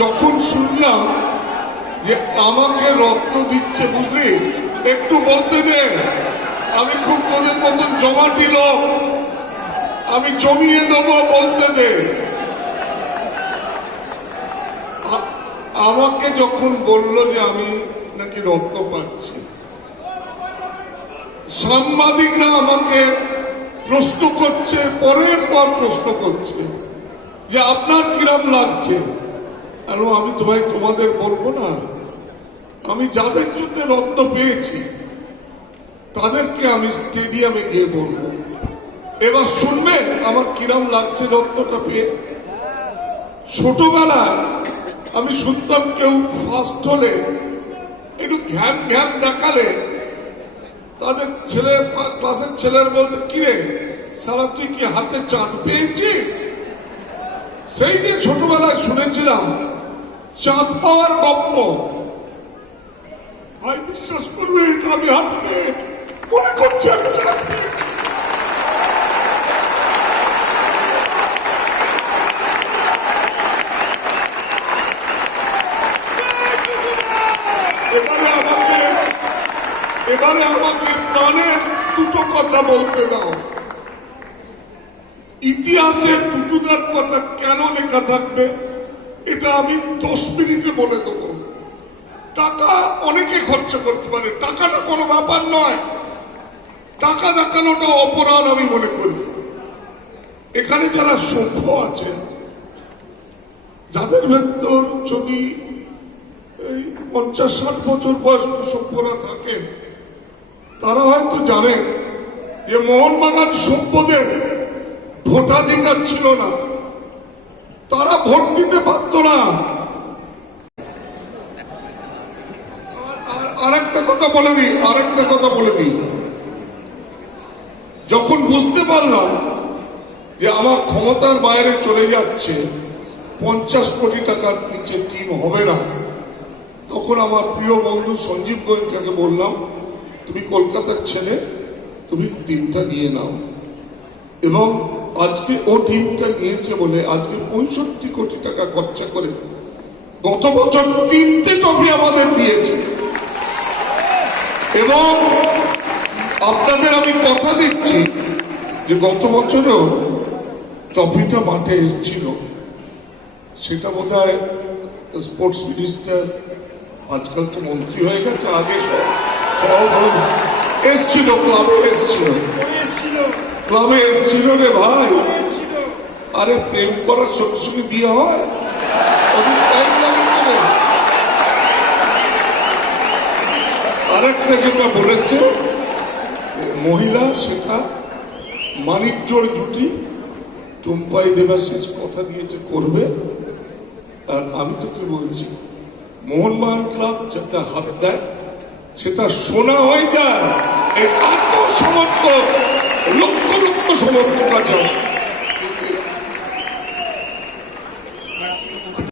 যখন শুনলাম যে আমাকে রত্ন দিচ্ছে, বুঝলি? একটু বলতে দে। আমি খুব তোদের মতন জমাটি লোক। আমি জমিয়ে দেবো বলতে দে। আমাকে যখন বলল যে আমি নাকি রত্ন পাচ্ছি, সাংবাদিকরা আমাকে প্রশ্ন করছে, পরের পর প্রশ্ন করছে যে আপনার কিরম লাগছে? আর আমি তো ভাই তোমাদের বলব না? আমি যাদের জন্য রত্ন পেয়েছি, তাদেরকে আমি স্টেডিয়ামে গিয়ে বলব। এবার শুনবে আমার কিরম লাগছে রত্নটা পেয়ে। ছোটবেলায় আমি শুনতাম কেউ ফার্স্ট হলে একটু ঘ্যান ঘ্যান দেখালে তাদের ছেলে ক্লাসের ছেলের বলতে, কিরে সারা তুই কি হাতে চাঁদ পেয়েছিস? সেই যে ছোটবেলায় শুনেছিলাম চাঁদ পাওয়ার গপ্প ভাই, বিশ্বাস করবে আমি হাতে মনে করছি আমাকে, এবারে আমাকে প্রাণের দুটো কথা বলতে দাও। ইতিহাসে টুটুদার কথা কেন লেখা থাকবে? এটা আমি দশ মিনিটে বলে দেবো। টাকা অনেকে খরচ করতে পারে, টাকাটা কোনো ব্যাপার নয়। টাকা দেখানোটা অপরাধ আমি মনে করি। এখানে যারা সভ্য আছে, যাদের ভেতর যদি এই পঞ্চাশ ষাট বছর বয়স্ক সভ্যরা থাকেন তারা হয়তো জানেন যে মোহনবাগান সভ্যদের ভোটাধিকার ছিল না। তারা ভোট আরেকটা কথা বলে দিই কথা বলে দিই। যখন বুঝতে পারলাম যে আমার ক্ষমতার বাইরে চলে যাচ্ছে, পঞ্চাশ কোটি টাকার নিচে টিম হবে না, তখন আমার প্রিয় বন্ধু সঞ্জীব গোয়েঙ্কাকে বললাম, তুমি কলকাতার ছেলে, তুমি টিমটা নিয়ে নাও। এবং আজকে ও টিমটা নিয়েছে বলে আজকে পঁয়ষট্টি কোটি টাকা খরচা করে গত বছর তিনটে ট্রফি আমাদের দিয়েছে। এবং আপনাদের আমি কথা দিচ্ছি যে গত বছরও ট্রফিটা মাঠে এসেছিল। সেটা বোধ হয় স্পোর্টস মিনিস্টার, আজকাল তো মন্ত্রী হয়ে গেছে, আগে সব এসছিল, ক্লাবে এসছিল। ক্লাবে এসছিল রে ভাই। আরে প্রেম করার সঙ্গে সঙ্গে বিয়ে হয়। আরেকটা যেটা বলেছে, মহিলা সেটা মানিকজোড় জুটি টুম্পাই দেবাশিস কথা দিয়েছে করবে আর আমি তোকে বলছি, মোহনবাগান ক্লাব যেটা হাত দেয়, সেটা সোনা হয়ে যায়। এই এত সমর্থক লক্ষ লক্ষ সমর্থক আছে